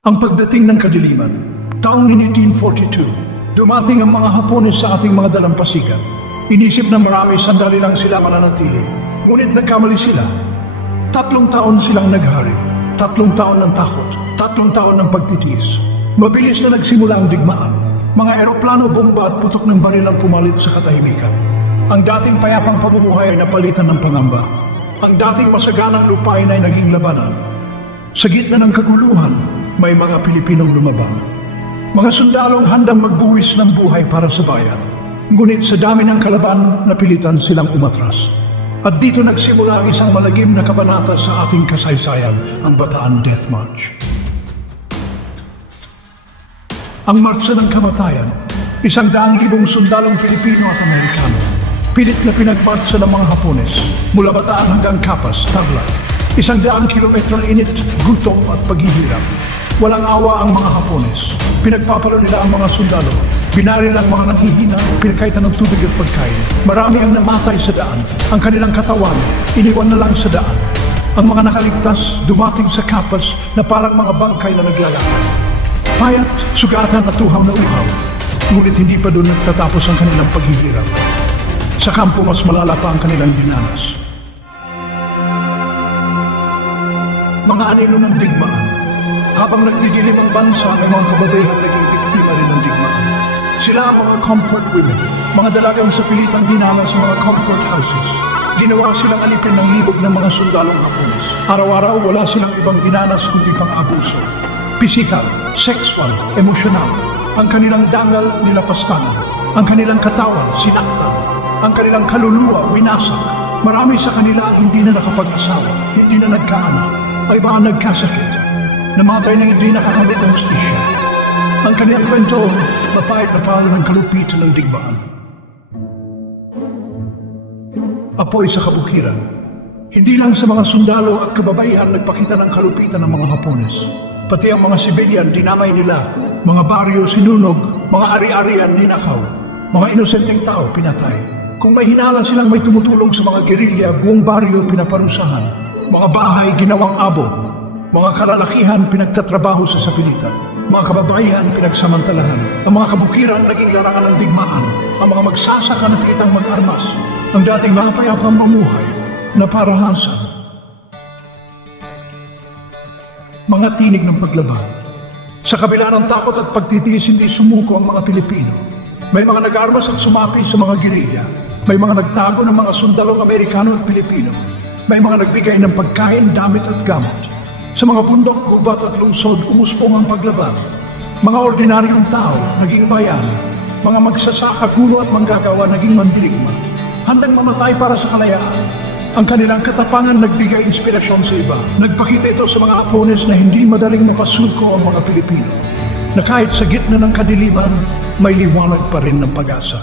Ang pagdating ng kadiliman, taong 1942, dumating ang mga Hapones sa ating mga dalampasigan. Inisip na marami sandali lang sila mananatili, ngunit nagkamali sila. 3 taon silang naghari, 3 taon ng takot, 3 taon ng pagtitiis. Mabilis na nagsimula ang digmaan. Mga eroplano, bomba at putok ng baril ang pumalit sa katahimikan. Ang dating payapang pamumuhay ay napalitan ng pangamba. Ang dating masaganang lupain ay naging labanan. Sa gitna ng kaguluhan, may mga Pilipinong lumabang. Mga sundalong handang magbuwis ng buhay para sa bayan. Ngunit sa dami ng kalaban, napilitan silang umatras. At dito nagsimula ang isang malagim na kabanata sa ating kasaysayan, ang Bataan Death March. Ang Marcha ng Kamatayan, 100,000 sundalong Pilipino at Amerikano. Pilit na pinagmarcha ng mga Hapones, mula Bataan hanggang Capas, Tarlac. 100 kilometrong init, gutom at paghihirap. Walang awa ang mga Hapones. Pinagpapalo nila ang mga sundalo. Binaril ang mga nanghihina, pinakaitan ng tubig at pagkain. Marami ang namatay sa daan. Ang kanilang katawan, iniwan na lang sa daan. Ang mga nakaligtas, dumating sa Capas na parang mga bangkay na naglalakad. Payat, sugatan at tuham na uhaw. Ngunit hindi pa doon nagtatapos ang kanilang paghihirap. Sa kampo, mas malala pa ang kanilang dinanas. Mga anino ng digmaan. Habang nagdidilim ang bansa, may mga kababayang naging biktima rin ng digmaan. Sila ang mga comfort women, mga dalagang sa pilitang dinala sa mga comfort houses. Ginawa silang alipin ng libog ng mga sundalong Hapones. Araw-araw wala silang ibang dinanas kundi pang-abuso. Pisikal, sexual, emosyonal. Ang kanilang dangal nilapastanan. Ang kanilang katawan sinaktan. Ang kanilang kaluluwa winasak. Marami sa kanila hindi na nakapag-asawa, hindi na nagkaanak, ay baka nagkasakit. Namatay na hindi nakakamit ang hustisya. Ang kanilang kwento, mapait na palo ng kalupitan ng digmaan. Apoy sa kabukiran. Hindi lang sa mga sundalo at kababaihan nagpakita ng kalupitan ng mga Hapones. Pati ang mga sibilyan dinamay nila, mga baryo sinunog, mga ari-arian ninakaw, mga inosenteng tao pinatay. Kung may hinala silang may tumutulong sa mga gerilya, buong baryo pinaparusahan. Mga bahay ginawang abo. Mga kalalakihan pinagtatrabaho sa sapilitan. Mga kababaihan pinagsamantalahan. Ang mga kabukiran naging larangan ng digmaan. Ang mga magsasaka na pilitang mag-armas. Ang dating mapayapang mamuhay na parahasan. Mga tinig ng paglaban. Sa kabila ng takot at pagtitiis, hindi sumuko ang mga Pilipino. May mga nag-armas at sumapi sa mga gerilya. May mga nagtago ng mga sundalong Amerikano at Pilipino. May mga nagbigay ng pagkain, damit at gamot. Sa mga bundok, gubat at lungsod, umuspong ang paglaban. Mga ordinaryong tao, naging bayani. Mga magsasaka, kuno at manggagawa, naging mandirigma. Handang mamatay para sa kalayaan. Ang kanilang katapangan nagbigay inspirasyon sa iba. Nagpakita ito sa mga Hapones na hindi madaling mapasulko ang mga Pilipino. Na kahit sa gitna ng kadiliman, may liwanag pa rin ng pag-asa.